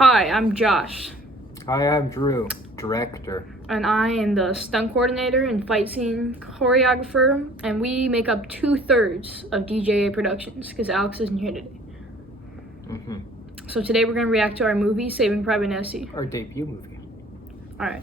Hi, I'm Josh. Hi, I'm Drew, director. And I am the stunt coordinator and fight scene choreographer, and we make up 2/3 of DJA Productions because Alex isn't here today. So today we're going to react to our movie, Saving Private Nessie. Our debut movie. Alright.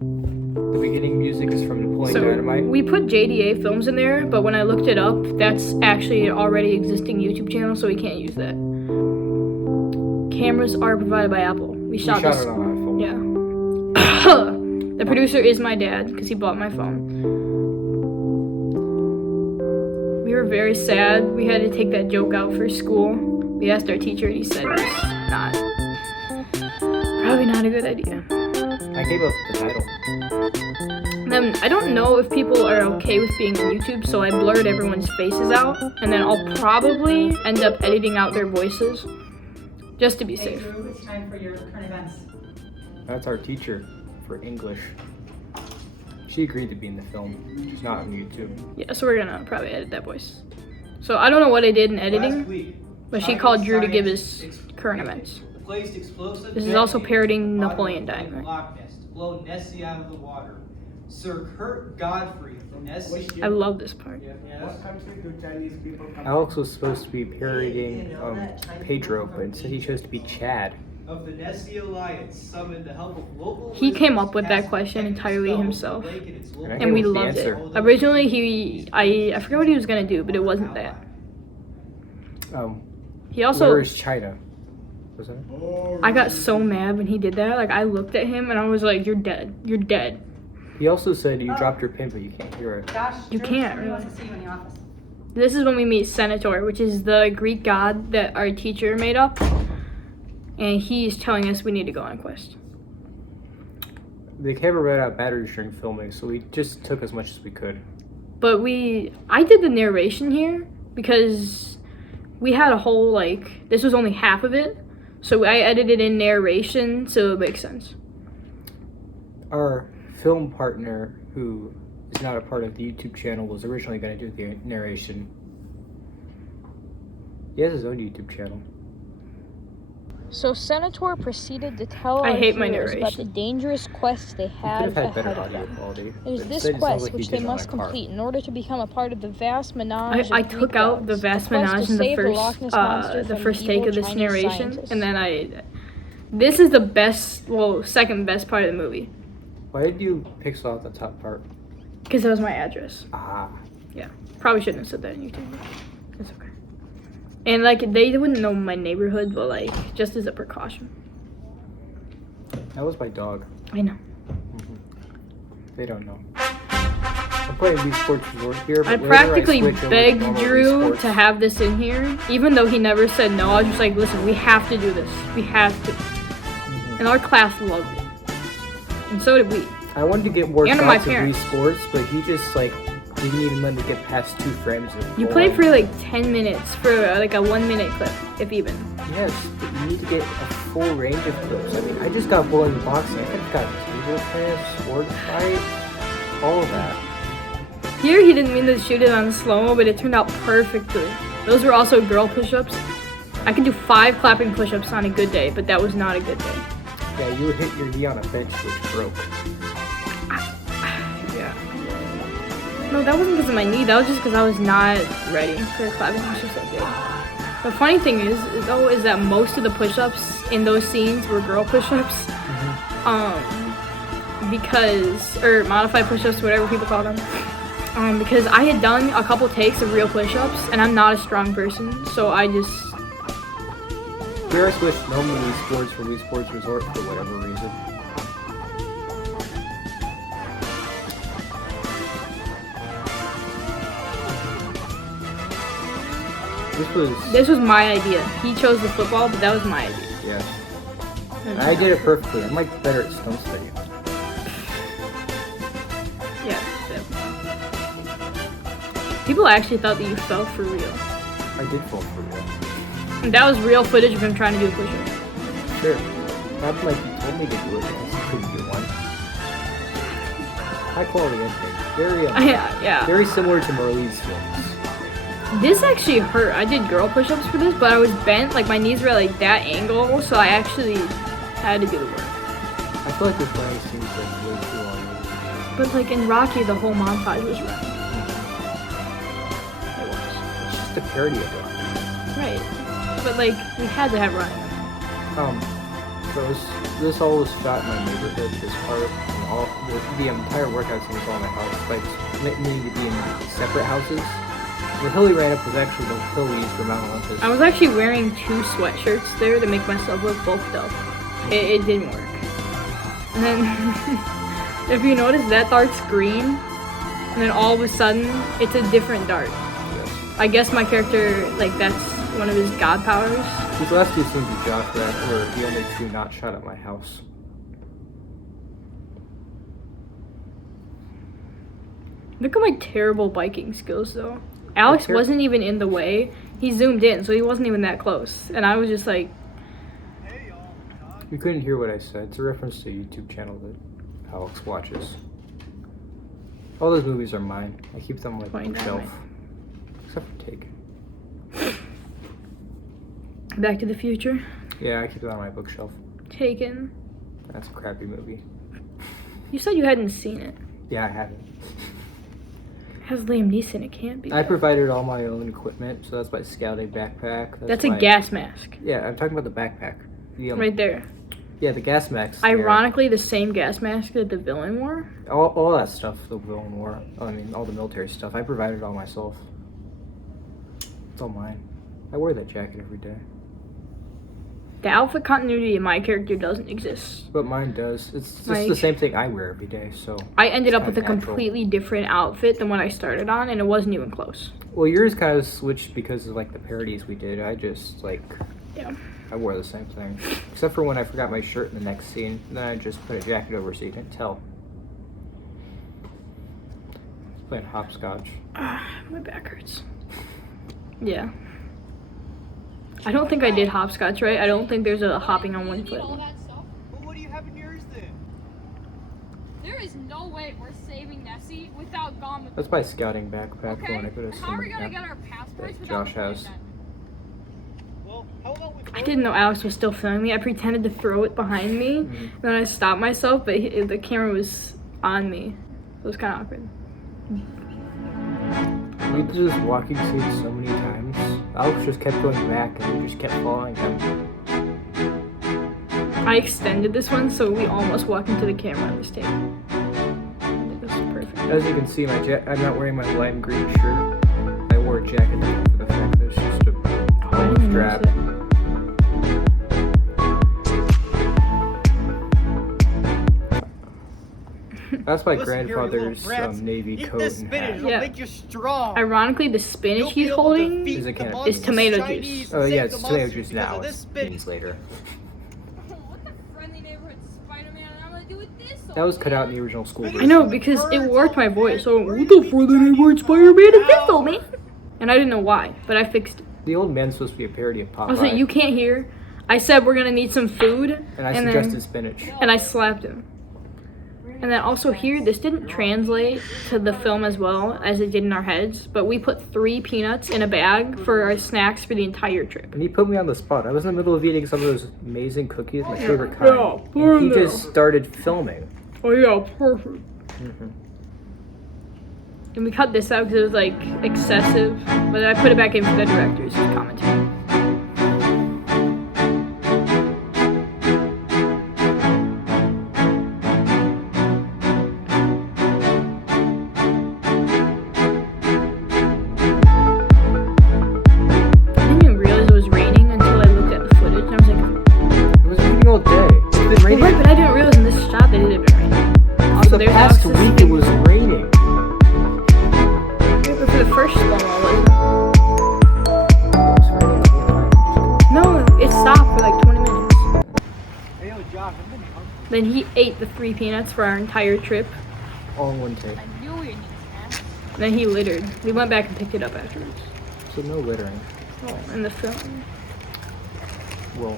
The beginning music is from Napoleon Dynamite. We put JDA Films in there, but when I looked it up, that's actually an already existing YouTube channel, so we can't use that. Cameras are provided by Apple. We shot this. It on iPhone. Yeah. The producer is my dad because he bought my phone. We were very sad. We had to take that joke out for school. We asked our teacher and he said it's probably not a good idea. I gave up the title. Then I don't know if people are okay with being on YouTube, so I blurred everyone's faces out, and then I'll probably end up editing out their voices. Just to be safe. Drew, it's time for your current events. That's our teacher for English. She agreed to be in the film. She's not on YouTube. Yeah, so we're gonna probably edit that voice. So I don't know what I did in editing, but she called Drew to give his current events. This is also parodying Napoleon Dynamite. Blow Nessie out of the water. Sir Kurt Godfrey from Nessie. I love this part. What country do Chinese people come Alex was supposed to be parodying Pedro, but instead he chose to be Chad. Of the Nessie Alliance summoned the help of local. He came up with that question entirely himself, and we loved it. Answer. Originally, I forget what he was gonna do, but it wasn't that. He also. Where is China? Was it? I got so mad when he did that. Like, I looked at him and I was like, "You're dead. You're dead." He also said you dropped your pin, but you can't hear it. Josh, You Drew, can't, somebody really. wants to see you in the office. This is when we meet Senator, which is the Greek god that our teacher made up. And he's telling us we need to go on a quest. The camera ran out of batteries during filming, so we just took as much as we could. But I did the narration here because we had a whole, this was only half of it. So I edited in narration so it makes sense. Our film partner, who is not a part of the YouTube channel, was originally going to do the narration. He has his own YouTube channel. So Senator proceeded to tell I our hate my heroes about narration. the dangerous quest they He could have have had ahead better of audio them. quality. It is but this instead it sounds quest like he which did they it on must a car. complete in order to become a part of the vast menage I of took Greek out the gods. vast quest menage to in the save the Loch Ness Monster the from first evil take of this Chinese narration, scientists. and then this is the best, second best part of the movie, Why did you pixel out the top part? because that was my address. Ah. Yeah, probably shouldn't have said that on YouTube. It's okay. And they wouldn't know my neighborhood, but just as a precaution. That was my dog. I know. They don't know. I'm playing Wii Sports Resort here, but I whenever practically switch over to begged normal Wii Drew Sports- to have this in here, even though he never said no. I was just like, listen, we have to do this. We have to. And our class loved it. And so did we. I wanted to get more And shots my of Wii parents. Sports, but he just didn't even let me get past 2 frames of You goal played line. for 10 minutes for a 1-minute clip, if even. Yes, but you need to get a full range of clips. I mean, I just got bowling and boxing. I just got table tennis, sword fight, all of that. Here he didn't mean to shoot it on slow-mo, but it turned out perfectly. Those were also girl push-ups. I could do 5 clapping push-ups on a good day, but that was not a good day. Yeah, you would hit your knee on a bench which broke. Yeah. No, that wasn't because of my knee. That was just because I was not ready for clapping push-ups that day. The funny thing is that most of the push-ups in those scenes were girl push-ups. Or modified push-ups, whatever people call them. Because I had done a couple takes of real push-ups, and I'm not a strong person, so I just... Here I switched normal Wii Sports for Wii Sports Resort for whatever reason. This was my idea. He chose the football, but that was my idea. Yes. And I did it perfectly. I'm better at stunt study. Yeah. People actually thought that you fell for real. I did fall for real. And that was real footage of him trying to do a push-up. Sure. Not he told me to do it, because he couldn't do one. High quality editing. Very, Yeah. very similar to Marlee's films. This actually hurt. I did girl push-ups for this, but I was bent. Like, my knees were like that angle, so I actually had to do the work. I feel like this line seems like way too long. But like in Rocky, the whole montage was running. It was. It's just a parody of it. Right. But like, we had to have running. So this all was shot in my neighborhood, this part, and all the entire workout scene was all in my house. Like, meaning to be in separate houses. The hill we ran up was actually the hill we used for Mount Olympus. I was actually wearing 2 sweatshirts there to make myself look bulked up. It didn't work. And then, if you notice, that dart's green, and then all of a sudden, it's a different dart. Yes. I guess my character, like, that's one of his god powers. These last 2 scenes with Josh were the only 2 not shot at my house. Look at my terrible biking skills, though. Alex wasn't even in the way. He zoomed in, so he wasn't even that close. And I was just like... You couldn't hear what I said. It's a reference to a YouTube channel that Alex watches. All those movies are mine. I keep them on my bookshelf. Except for Taken. Back to the Future. Yeah, I keep it on my bookshelf. Taken. That's a crappy movie. You said you hadn't seen it. Yeah, I haven't. It has Liam Neeson, it can't be. I provided all my own equipment, so that's my scouting backpack. That's a gas mask. Yeah, I'm talking about the backpack. Right there. Yeah, the gas mask. Ironically, the same gas mask that the villain wore. All that stuff the villain wore. I mean, all the military stuff. I provided all myself. It's all mine. I wear that jacket every day. The outfit continuity in my character doesn't exist. But mine does. It's just Like, the same thing I wear every day, so... I ended up it's with a kinda natural. completely different outfit than what I started on, and it wasn't even close. Well, yours kind of switched because of, like, the parodies we did. I just, like... Yeah. I wore the same thing. Except for when I forgot my shirt in the next scene. Then I just put a jacket over so you didn't tell. I was playing hopscotch. My back hurts. Yeah. I don't think I did hopscotch, right? I don't think there's a hopping on one foot. All that stuff? Well, what do you have in yours then? There is no way we're saving Nessie without Gone with That's my scouting backpack Okay, when I go to how are we summer gonna camp. get our passports that without Josh the has. plane Well, how about we I didn't know Alex was still filming me. I pretended to throw it behind me, and then I stopped myself, but the camera was on me. It was kind of awkward. We did this walking scene so many times. Alex just kept going back and we just kept following him. I extended this one, so we almost walked into the camera on this take. I think this is perfect. As you can see, I'm not wearing my lime green shirt. I wore a jacket for the fact that it's just a I didn't even strap. notice it. That's my Listen here, you little grandfather's brats. Navy Eat coat this and spinach, hat. it'll Yeah. make you strong. Ironically, the spinach You'll be he's able to holding defeat is a the can of- monstrous is tomato Chinese juice. Oh and yeah, save it's the tomato monsters juice because now. of this It's spinach. days later. What the friendly neighborhood Spider-Man and I'm gonna do with this? That was cut out in the original school I version. know, because it worked my voice. So, what the fuck did I word Spider-Man is this, though, man? And I didn't know why, but I fixed it. The old man's supposed to be a parody of Popeye. I was like, you can't hear. I said we're gonna need some food, and I then- suggested spinach. and I slapped him. And then also here, this didn't translate to the film as well as it did in our heads, but we put 3 peanuts in a bag for our snacks for the entire trip. And he put me on the spot. I was in the middle of eating some of those amazing cookies, my favorite kind. Yeah, And he yeah. just started filming. Oh yeah, perfect. Mhm. And we cut this out because it was like excessive, but I put it back in for the director's commentary. I didn't even realize it was raining until I looked at the footage and I was like, It was raining all day. It's been well, raining. right, but I didn't realize in this shot that it had been raining. For Also, the there's past Alex's week, it thing. was raining. Yeah, but for the first slow-mo, it wasn't. It was raining the whole time. No, it stopped for like 20 minutes. Hey, yo, Josh, I've been hungry. Then he ate the 3 peanuts for our entire trip. All in one take. I knew we would need snacks. And then he littered. We went back and picked it up afterwards. So no littering. Oh, in the film. Well,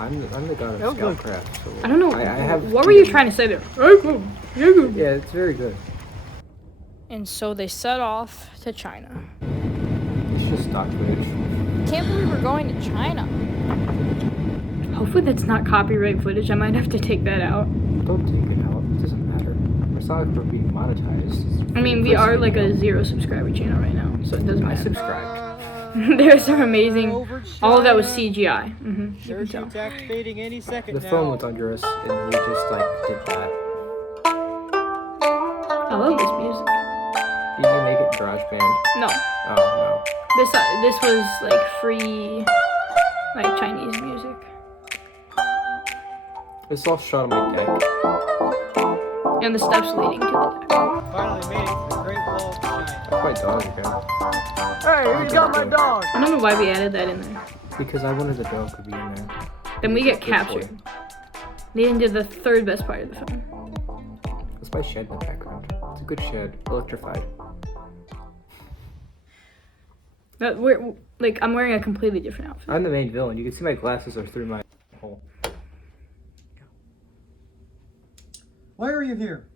I'm the god That of was good. scoutcraft. So I don't know. I have. What were you trying to say there? Yeah, it's very good. And so they set off to China. It's stock footage. Can't believe we're going to China. Hopefully that's not copyright footage. I might have to take that out. Don't take it out. It doesn't matter. It's not like we're being monetized. I mean, we are like a 0 subscriber channel right now, so it doesn't I matter. subscribed. There's some amazing. All of that was CGI. You can tell. activating any second The phone was under us, and we just like did that. I love this music. Did you make it GarageBand? No, Oh no. this was like free, like Chinese music. It's all shot on my deck. And the steps leading to the deck. Finally made it to the Great Wall of China. That's my dog again. Hey, who's got my dog? I don't know why we added that in there. Because I wanted the dog to be in there. Then we get It's a good captured. boy. Leading to the third best part of the film. That's my shed in the background. It's a good shed. Electrified. I'm wearing a completely different outfit. I'm the main villain. You can see my glasses are through my hole. Why are you here?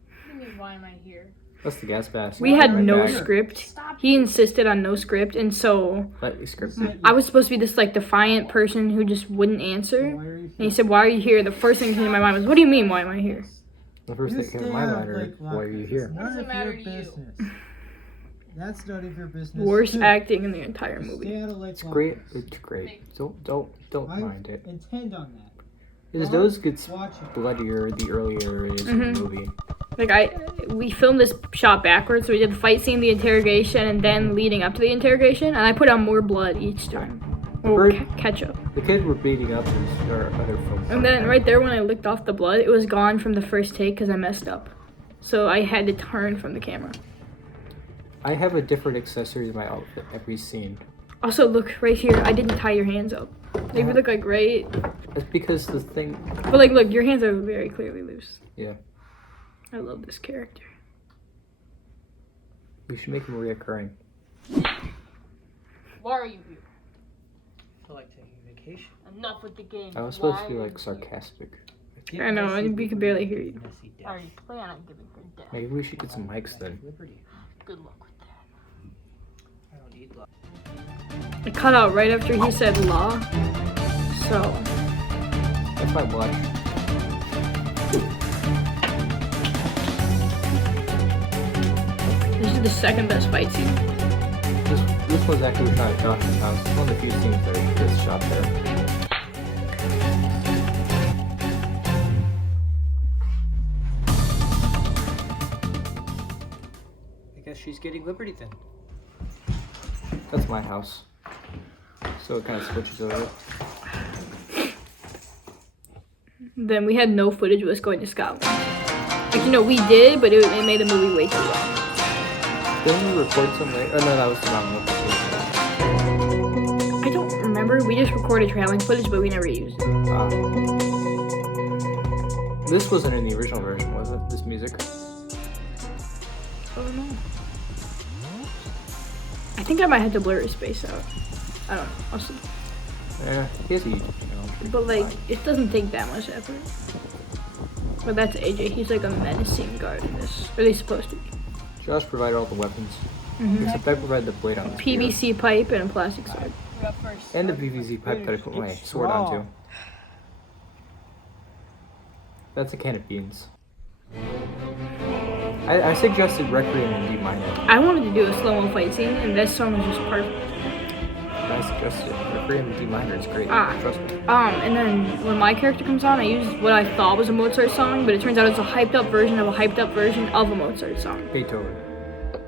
Why am I here? That's the gas mask. We had Right no back. script. He insisted on no script, and so Let me script it. I was supposed to be this like defiant person who just wouldn't answer. Why are you And he said, "Why are you here?" The first thing that came to my mind was, "What do you mean? Why am I here?" The first thing that came to my mind are, why are you here? What does it matter to you? business. That's none of your business. Worst too. acting in the entire Stay movie. out of Lake It's great. Locust. It's great. Don't I mind it. intend on that. His nose gets Watch it. bloodier the earlier it is in the movie. We filmed this shot backwards. So we did the fight scene, the interrogation, and then leading up to the interrogation, and I put on more blood each time. Or Bird- ketchup. The kid we're beating up is our other film. And then right there when I licked off the blood, it was gone from the first take because I messed up. So I had to turn from the camera. I have a different accessory in my outfit every scene. Also, look right here. I didn't tie your hands up. They would look like right. That's because the thing. But like, look, your hands are very clearly loose. Yeah. I love this character. We should make him reoccurring. Why are you here? I feel like taking a vacation. Enough with the game. I was supposed to be like sarcastic. I know, and we can barely hear you. Are you planning on giving her death? Maybe we should get some mics then. Good luck with that. I don't need luck. It cut out right after he said law. So, That's my blush. this is the second best fight scene. This one's actually shot at Josh's house. It's one of the few scenes that are just shot there. I guess she's getting Liberty then. That's my house. So it kind of switches over. Then we had no footage of us going to Scotland. Like, you know, we did, but it made the movie way too long. Didn't we record some later? Oh no, that was the wrong one. I don't remember. We just recorded trailing footage, but we never used it. This wasn't in the original version, was it? This music? Oh no. I think I might have to blur his face out. I don't know. I'll see. Yeah, he has a YouTube channel. But like, it doesn't take that much effort. But that's AJ. He's like a menacing guard in this. Or he's supposed to be. Josh provided all the weapons. Except I provided the blade on the spear. PVC pipe and a plastic sword. You're up first. And the PVC pipe that I put my sword onto. That's a can of beans. I suggested Requiem in D minor. I wanted to do a slow-mo fight scene, and this song was just perfect. I suggested Requiem in D minor is great. Trust me. And then when my character comes on, I used what I thought was a Mozart song, but it turns out it's a hyped up version of a hyped up version of a Mozart song. Beethoven.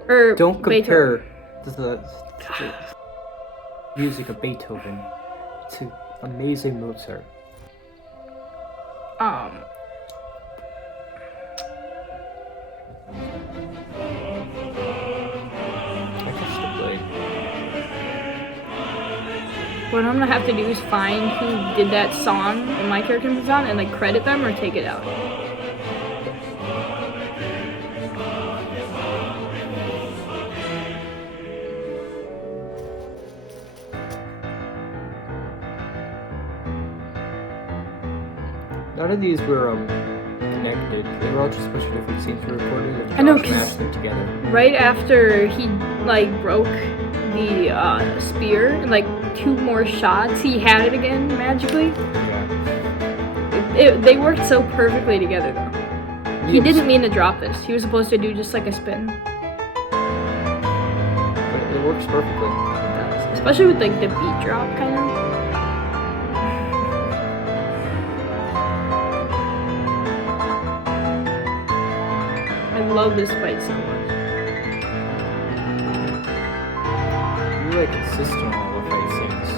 Or Don't Beethoven. compare the music of Beethoven to amazing Mozart. I touched the blade. What I'm gonna have to do is find who did that song when my character comes on and like credit them or take it out. None of these were connected. They were all just a bunch of different scenes we recorded and I know, Josh 'cause- mashed them together. Right after he like broke the spear and like 2 more shots, he had it again magically. Yeah. They worked so perfectly together though. He didn't mean to drop this. He was supposed to do just like a spin. It works perfectly. It does. Especially with like the beat drop kind of. I love this fight so much. You like insist on all the fight scenes.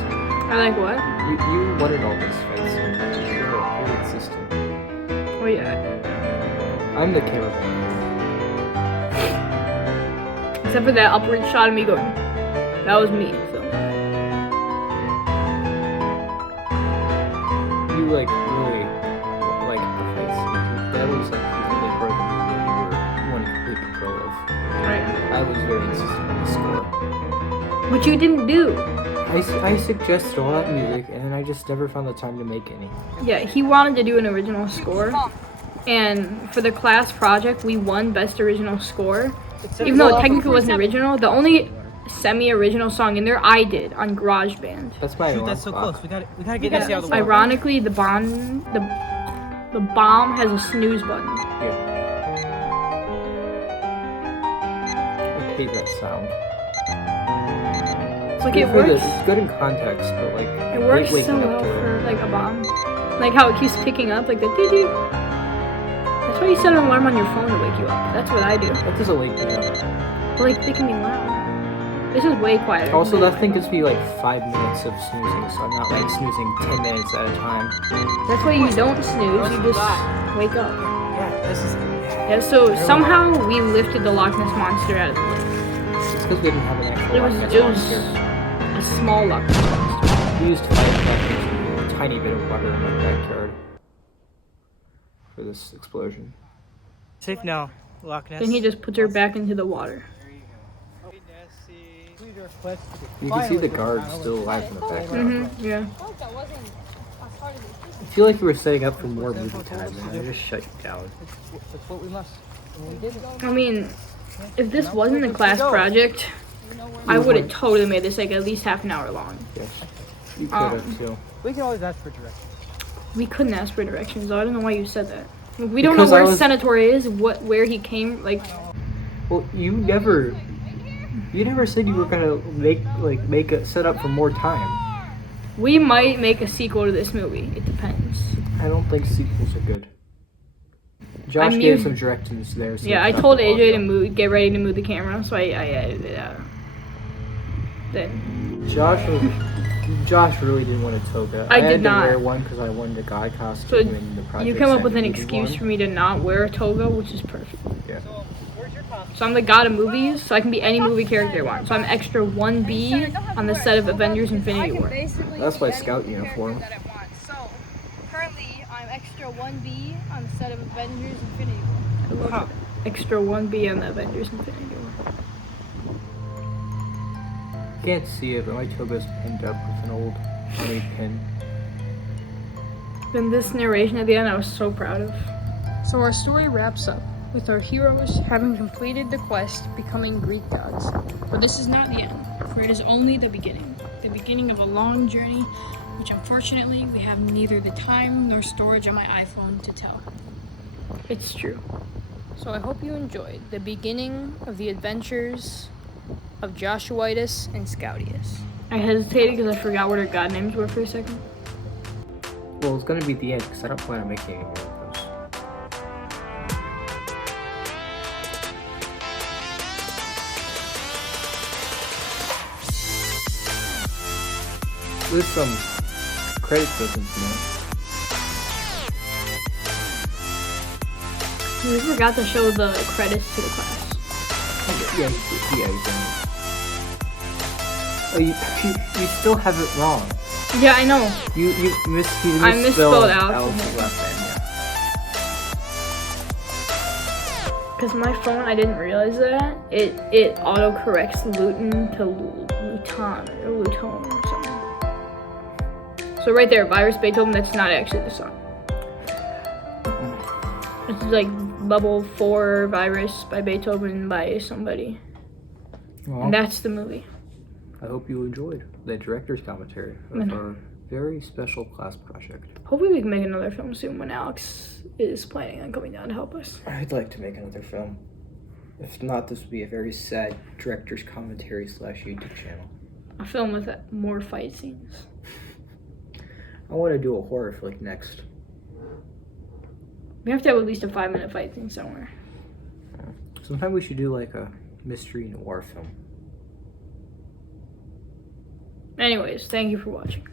I like what? You wanted all these fight scenes. You're insistent. Oh yeah. I'm the cameraman. Except for that upward shot of me going. That was me filming that. You like really like the fight scenes. That was like the only part of the movie you wanted complete control of. Right. I was very insistent on the score. Which you didn't do. I suggested all that music, and then I just never found the time to make any. Yeah, he wanted to do an original score. And for the class project, we won Best Original Score. Even though it technically wasn't original, the only semi-original song in there I did on GarageBand. That's my alarm That's so clock. close. We gotta get Nessie out of the way. Ironically, the bomb has a snooze button. Yeah. I hate that sound. Like Good it for this. works. It's good in context, but like It works waking so up well to it. for like a bomb. Like how it keeps picking up, like the doo-doo. That's why you set an alarm on your phone to wake you up. That's what I do. That doesn't wake me up. But like they can be loud. This is way quieter. Also, that thing gives me like 5 minutes of snoozing, so I'm not like snoozing 10 minutes at a time. That's why you don't snooze. You just wake up. Yeah, this is. Yeah. So somehow we lifted the Loch Ness monster out of the lake. It's because we didn't have an actual It was Loch Ness a small Loch Ness monster. monster. We used firecrackers and a tiny bit of water in my backyard for this explosion. Safe now, Loch Ness. Then he just puts her back into the water. You can see the guards still alive in the background. Yeah. That wasn't as hard as it I feel like you were setting up for more movie time, and I just shut you down. That's what we must. I mean, if this wasn't a class project, I would have totally made this like at least half an hour long. Yes. You could have too. We can always ask for directions. We couldn't ask for directions, though. I don't know why you said that. We don't Because know I where was- Senator is, where he came. Like, Well, you never said you were gonna make a set up for more time. we might make a sequel to this movie. It depends. I don't think sequels are good. Josh I'm gave mu- some directions there. So Yeah, I it's not told the AJ to audio. get ready to move the camera, so I edited it out. Then Josh really didn't want a toga. I had did to not. wear one because I wanted a guy costume. So and the project you come up said with an you needed excuse one. for me to not wear a toga, which is perfect. Yeah. So I'm the god of movies, so I can be any movie character I want. So I'm extra 1B on the set of Avengers Infinity War. That's my scout uniform. So currently, I'm extra 1B on the set of Avengers Infinity War. I love it. Extra 1B on the Avengers Infinity War. You can't see it, but my toga's pinned up with an old honey pin. Then this narration at the end I was so proud of. So our story wraps up with our heroes having completed the quest, becoming Greek gods. But this is not the end, for it is only the beginning of a long journey, which unfortunately we have neither the time nor storage on my iPhone to tell. It's true. So I hope you enjoyed the beginning of the adventures of Joshuitis and Scoutius. I hesitated because I forgot what our god names were for a second. Well, it's gonna be the end because I don't plan on making any more of those. With some credit sequence, We forgot to show the credits to the class. Yeah, you can. Oh, you still have it wrong. Yeah, I know. You I misspelled Alex's Alex's last name. Yeah. Because my phone, I didn't realize that. It auto-corrects Luton to Luton or Luton or something. So right there, Virus Beethoven, that's not actually the song. It's like Level 4 Virus by Beethoven by somebody. Well, And that's the movie. I hope you enjoyed the director's commentary of our very special class project. Hopefully we can make another film soon when Alex is planning on coming down to help us. I'd like to make another film. If not, this would be a very sad director's commentary / YouTube channel. A film with more fight scenes. I want to do a horror flick next. We have to have at least a 5-minute fight scene somewhere. Sometime we should do like a mystery noir film. Anyways, thank you for watching.